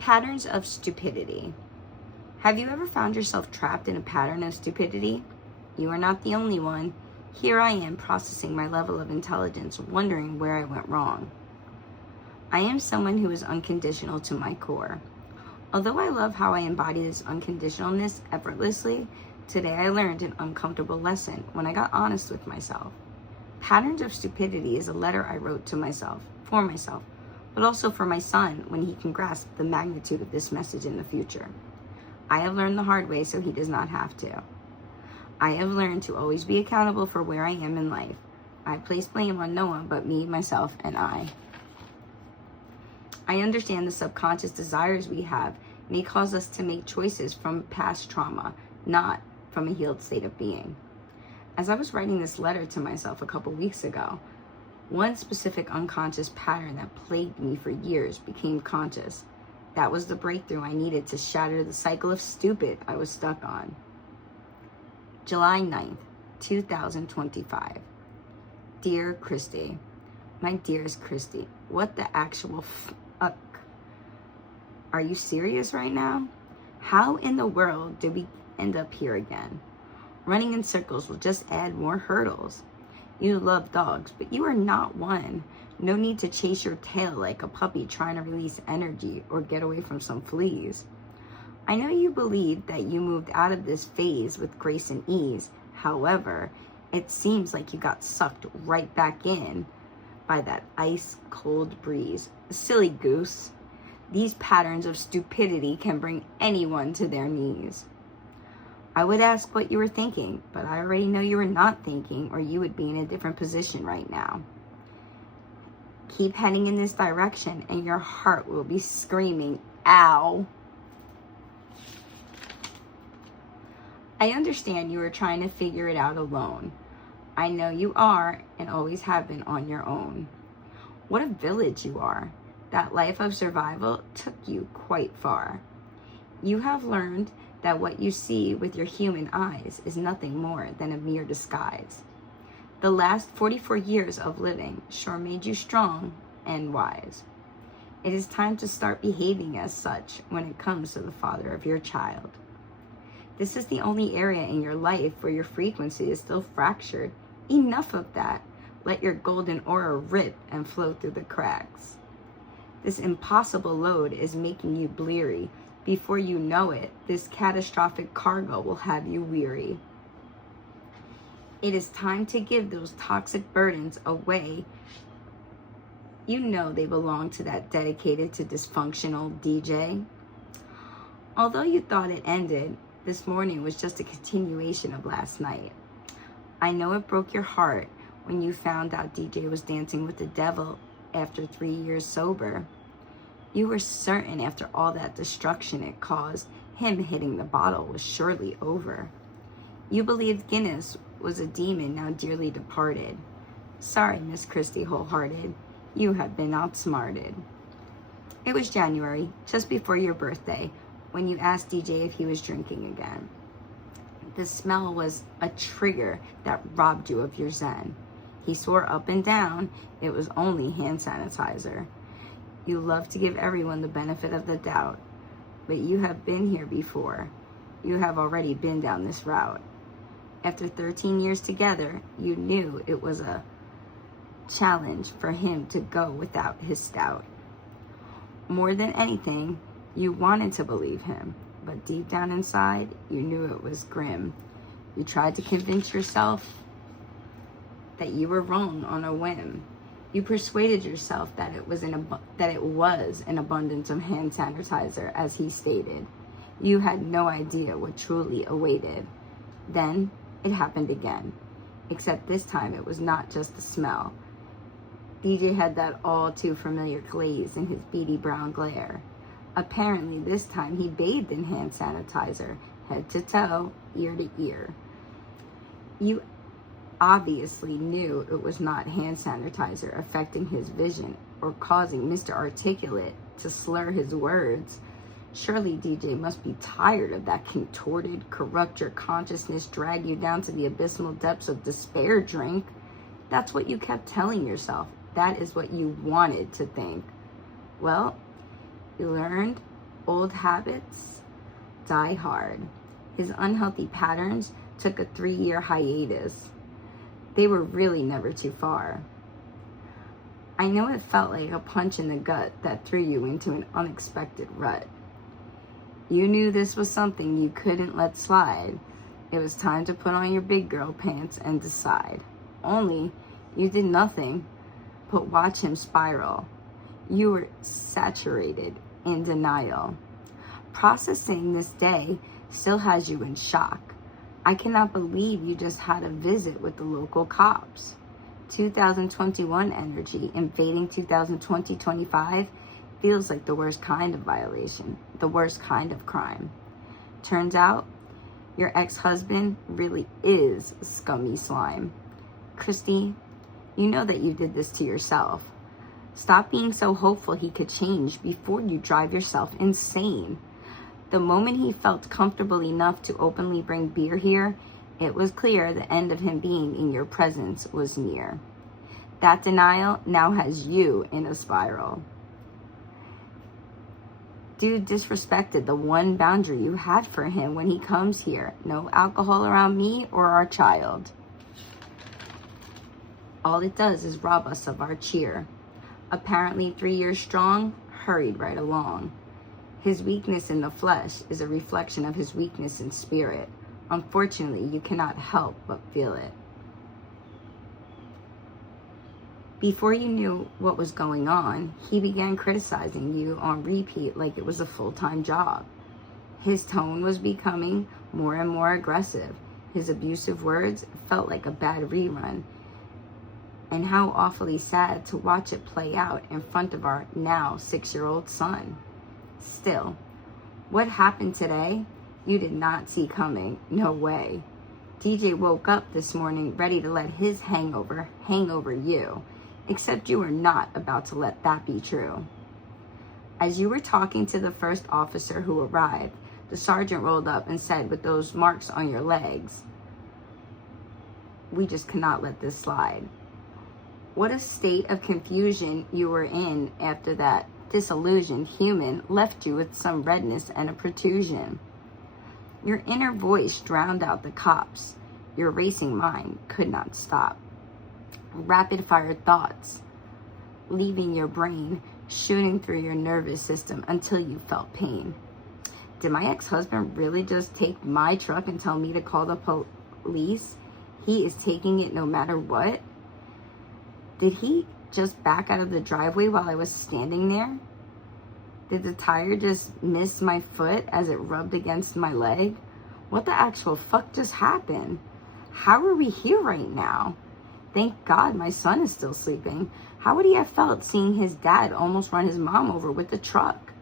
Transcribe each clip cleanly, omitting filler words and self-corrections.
Patterns of stupidity. Have you ever found yourself trapped in a pattern of stupidity? You are not the only one. Here I am processing my level of intelligence, wondering where I went wrong. I am someone who is unconditional to my core. Although I love how I embody this unconditionalness effortlessly, today I learned an uncomfortable lesson when I got honest with myself. Patterns of Stupidity is a letter I wrote to myself, for myself, but also for my son when he can grasp the magnitude of this message in the future. I have learned the hard way so he does not have to. I have learned to always be accountable for where I am in life. I place blame on no one but me, myself, and I. I understand the subconscious desires we have may cause us to make choices from past trauma, not from a healed state of being. As I was writing this letter to myself a couple weeks ago, one specific unconscious pattern that plagued me for years became conscious. That was the breakthrough I needed to shatter the cycle of stupid I was stuck on. July 9th, 2025. Dear Christy, my dearest Christy, what the actual fuck? Are you serious right now? How in the world did we end up here again? Running in circles will just add more hurdles. You love dogs, but you are not one. No need to chase your tail like a puppy trying to release energy or get away from some fleas. I know you believe that you moved out of this phase with grace and ease. However, it seems like you got sucked right back in by that ice cold breeze. Silly goose. These patterns of stupidity can bring anyone to their knees. I would ask what you were thinking, but I already know you were not thinking, or you would be in a different position right now. Keep heading in this direction and your heart will be screaming, ow. I understand you are trying to figure it out alone. I know you are and always have been on your own. What a village you are. That life of survival took you quite far. You have learned that what you see with your human eyes is nothing more than a mere disguise. The last 44 years of living sure made you strong and wise. It is time to start behaving as such when it comes to the father of your child. This is the only area in your life where your frequency is still fractured. Enough of that. Let your golden aura rip and flow through the cracks. This impossible load is making you bleary. Before you know it, this catastrophic cargo will have you weary. It is time to give those toxic burdens away. You know they belong to that dedicated to dysfunctional DJ. Although you thought it ended, this morning was just a continuation of last night. I know it broke your heart when you found out DJ was dancing with the devil after 3 years sober. You were certain after all that destruction it caused, him hitting the bottle was surely over. You believed Guinness was a demon now dearly departed. Sorry, Miss Christie Wholehearted, you have been outsmarted. It was January, just before your birthday, when you asked DJ if he was drinking again. The smell was a trigger that robbed you of your zen. He swore up and down it was only hand sanitizer. You love to give everyone the benefit of the doubt, but you have been here before. You have already been down this route. After 13 years together, you knew it was a challenge for him to go without his stout. More than anything, you wanted to believe him, but deep down inside, you knew it was grim. You tried to convince yourself that you were wrong on a whim. You persuaded yourself that it was an abundance of hand sanitizer, as he stated. You had no idea what truly awaited. Then it happened again, except this time it was not just the smell. DJ had that all too familiar glaze in his beady brown glare. Apparently this time he bathed in hand sanitizer, head to toe, ear to ear. You obviously knew it was not hand sanitizer affecting his vision or causing Mr. Articulate to slur his words. Surely DJ must be tired of that contorted, corrupt your consciousness, drag you down to the abysmal depths of despair drink. That's what you kept telling yourself. That is what you wanted to think. Well, you learned Old habits die hard. His unhealthy patterns took a 3-year hiatus. They were really never too far. I know it felt like a punch in the gut that threw you into an unexpected rut. You knew this was something you couldn't let slide. It was time to put on your big girl pants and decide. Only, you did nothing but watch him spiral. You were saturated in denial. Processing this day still has you in shock. I cannot believe you just had a visit with the local cops. 2021 energy invading 2020-25 feels like the worst kind of violation, the worst kind of crime. Turns out, your ex-husband really is scummy slime. Christy, you know that you did this to yourself. Stop being so hopeful he could change before you drive yourself insane. The moment he felt comfortable enough to openly bring beer here, it was clear the end of him being in your presence was near. That denial now has you in a spiral. Dude disrespected the one boundary you had for him when he comes here. No alcohol around me or our child. All it does is rob us of our cheer. Apparently 3 years strong, hurried right along. His weakness in the flesh is a reflection of his weakness in spirit. Unfortunately, you cannot help but feel it. Before you knew what was going on, he began criticizing you on repeat like it was a full-time job. His tone was becoming more and more aggressive. His abusive words felt like a bad rerun. And how awfully sad to watch it play out in front of our now 6-year-old son. Still, what happened today, you did not see coming. No way. DJ woke up this morning ready to let his hangover hang over you. Except you were not about to let that be true. As you were talking to the first officer who arrived, the sergeant rolled up and said, with those marks on your legs, we just cannot let this slide. What a state of confusion you were in after that disillusioned human left you with some redness and a protrusion. Your inner voice drowned out the cops. Your racing mind could not stop. Rapid fire thoughts leaving your brain, shooting through your nervous system until you felt pain. Did my ex-husband really just take my truck and tell me to call the police? He is taking it no matter what? Did he just back out of the driveway while I was standing there? Did the tire just miss my foot as it rubbed against my leg? What the actual fuck just happened? How are we here right now? Thank God my son is still sleeping. How would he have felt seeing his dad almost run his mom over with the truck?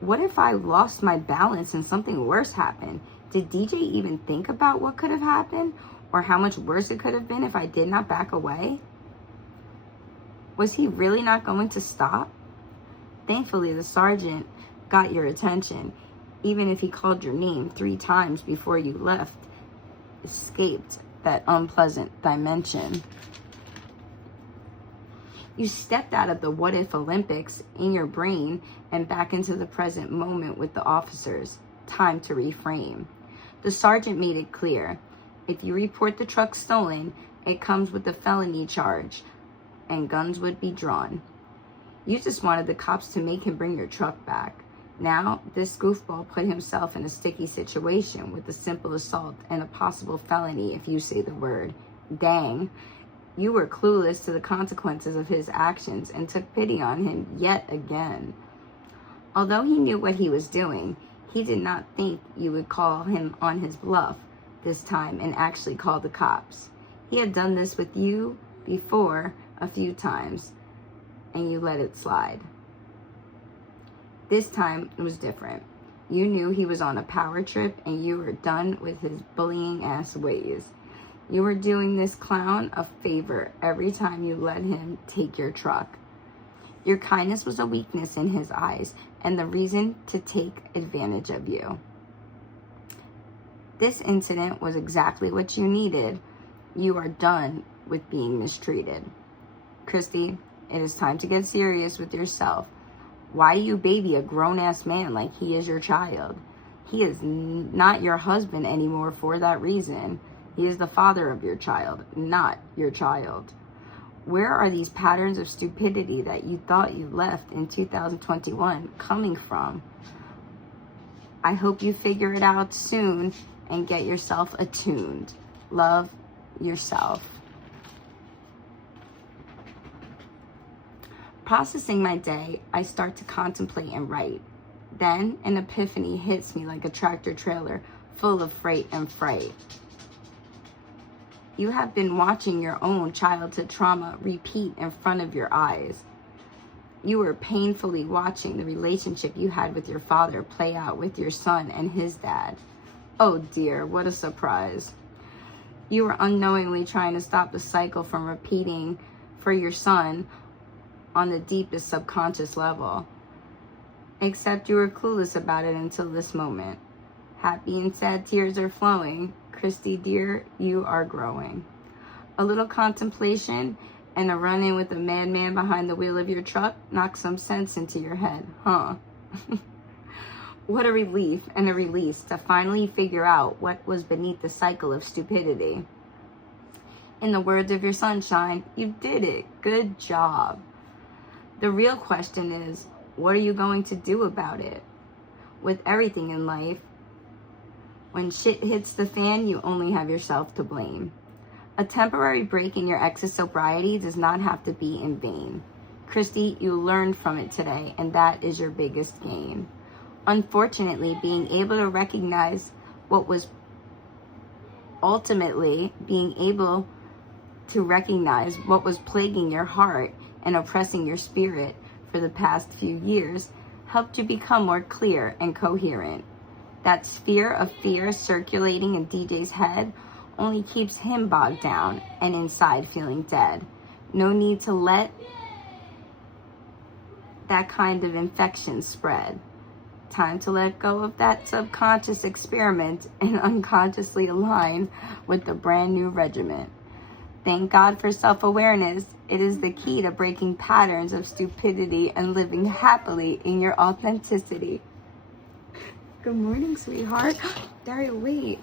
What if I lost my balance and something worse happened? Did DJ even think about what could have happened? Or how much worse it could have been if I did not back away? Was he really not going to stop? Thankfully, the sergeant got your attention, even if he called your name 3 times before you left, escaped that unpleasant dimension. You stepped out of the what if Olympics in your brain and back into the present moment with the officers. Time to reframe. The sergeant made it clear. If you report the truck stolen, it comes with a felony charge and guns would be drawn. You just wanted the cops to make him bring your truck back. Now, this goofball put himself in a sticky situation with a simple assault and a possible felony if you say the word. Dang, you were clueless to the consequences of his actions and took pity on him yet again. Although he knew what he was doing, he did not think you would call him on his bluff this time and actually call the cops. He had done this with you before a few times, and you let it slide. This time it was different. You knew he was on a power trip and you were done with his bullying ass ways. You were doing this clown a favor every time you let him take your truck. Your kindness was a weakness in his eyes and the reason to take advantage of you. This incident was exactly what you needed. You are done with being mistreated. Christy, it is time to get serious with yourself. Why do you baby a grown-ass man like he is your child? He is not your husband anymore for that reason. He is the father of your child, not your child. Where are these patterns of stupidity that you thought you left in 2021 coming from? I hope you figure it out soon and get yourself attuned. Love yourself. Processing my day, I start to contemplate and write. Then an epiphany hits me like a tractor trailer full of freight and fright. You have been watching your own childhood trauma repeat in front of your eyes. You were painfully watching the relationship you had with your father play out with your son and his dad. Oh dear, what a surprise. You were unknowingly trying to stop the cycle from repeating for your son on the deepest subconscious level. Except you were clueless about it until this moment. Happy and sad tears are flowing. Christy, dear, you are growing. A little contemplation and a run-in with a madman behind the wheel of your truck knocks some sense into your head, huh? What a relief and a release to finally figure out what was beneath the cycle of stupidity. In the words of your sunshine, you did it. Good job. The real question is, what are you going to do about it? With everything in life, when shit hits the fan, you only have yourself to blame. A temporary break in your ex's sobriety does not have to be in vain. Christy, you learned from it today, and that is your biggest gain. Unfortunately, being able to recognize what was plaguing your heart and oppressing your spirit for the past few years helped you become more clear and coherent. That sphere of fear circulating in DJ's head only keeps him bogged down and inside feeling dead. No need to let that kind of infection spread. Time to let go of that subconscious experiment and unconsciously align with the brand new regiment. Thank God for self-awareness. It is the key to breaking patterns of stupidity and living happily in your authenticity. Good morning, sweetheart. Daria, wait.